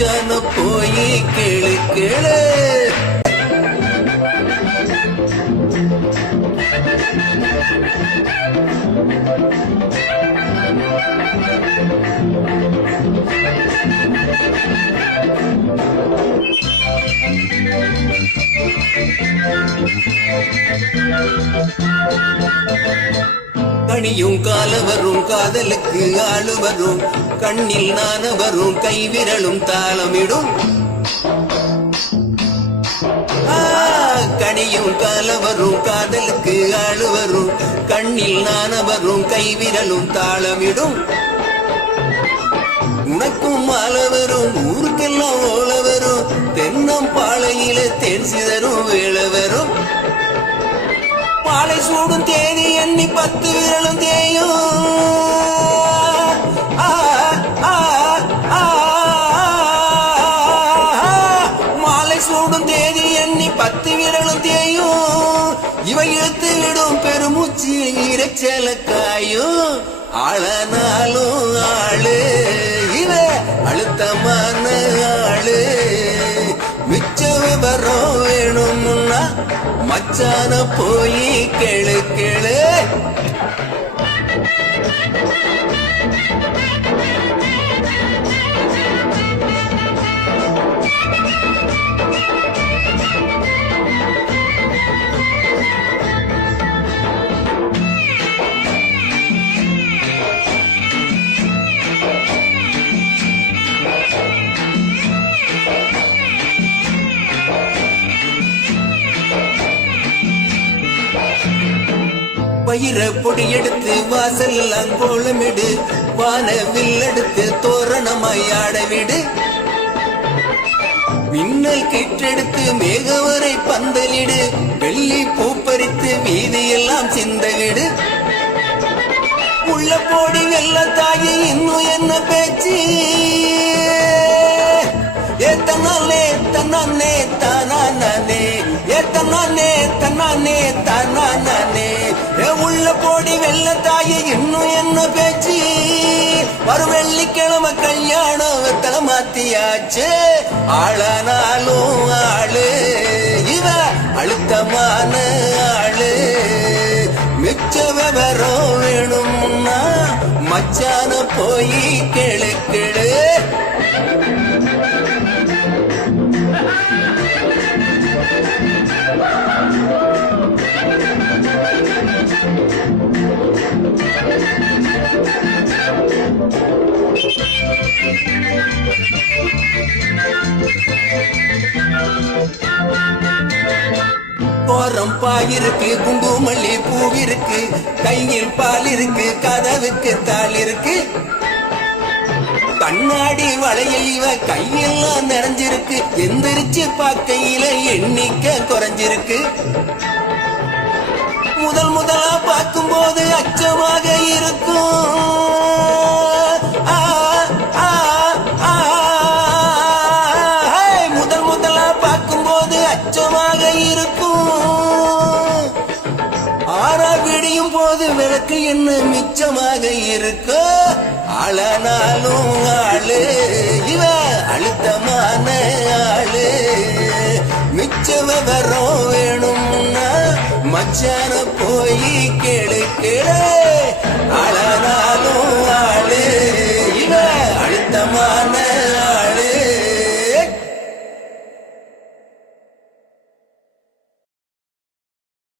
மச்சான போய் கேளு கேளு. கனியும் கால வரும் காதலுக்கு ஆளு வரும் கண்ணில் நான வரும் கைவிரலும் தாளமிடும். கனியும் கால வரும் காதலுக்கு ஆளு வரும் கண்ணில் நான வரும் கைவிரலும் தாளமிடும். உனக்கும் மாலை வரும் ஊருக்கெல்லாம் ஓல வரும் தென்னம் பாளையில தேன் சிதறும் வேலை வரும். மாலை சூடும் தேதி எண்ணி 10 விரலும் தேயும். மாலை சூடும் தேதி எண்ணி 10 விரலும் தேயும். இவை இழுத்து விடும் பெருமூச்சு இறைச்சல காயும். ஆளனாலும் ஆளு இவ அழுத்தமான ஆளு. மிச்ச விவரம் வேணும்னா மச்சான போய் கேளு கேளு. பயிர பொடி எடுத்து வாசல் எல்லாம் கோலமிடு. வானவில் எடுத்து தோரணமாய் ஆடவிடு. மின்னல் கிட்டெடுத்து மேகவரை பந்தலிடு. வெள்ளி பூப்பறித்து வீதியெல்லாம் சிந்தவிடு. உள்ள போடி வெள்ளத்தாயி இன்னும் என்ன பேச்சு. ஏத்தனானே தன்னானே தானானே ஏத்தனானே தன்னானே தானானே. உள்ள போடி வெள்ளத்தாயி இன்னும் என்ன பேச்சு. வரும் வெள்ளிக்கிழமை கல்யாணம் வெத்தலை மாத்தியாச்சு. ஆளானாலும் ஆளு இவ அழுத்தமான ஆளு. மிச்ச விவரம் வேணும்னா மச்சான போய் கேளு கேளு. கோரம் பாயிருக்கு குங்குமல்லி பூவிருக்கு கையில் பால் இருக்கு கதவுக்கு தாள் இருக்கு. கண்ணாடி வளையல் இவ கையெல்லாம் நிறைஞ்சிருக்கு. எந்திரிச்சு பார்க்கையில எண்ணிக்கை குறைஞ்சிருக்கு. முதலா பார்க்கும் போது அச்சமாக இருக்கும். முதலா பார்க்கும் போது அச்சமாக இருக்கும். ஆறா விடியும் போது விளக்கு என்ன மிச்சமாக இருக்கும். ஆளனாலும் ஆளு இவ அழுத்தமான ஆளு. மிச்ச விவரம் வேணும்னா மச்சான போய் கேளு கேளு. ஆளனாலும் ஆளு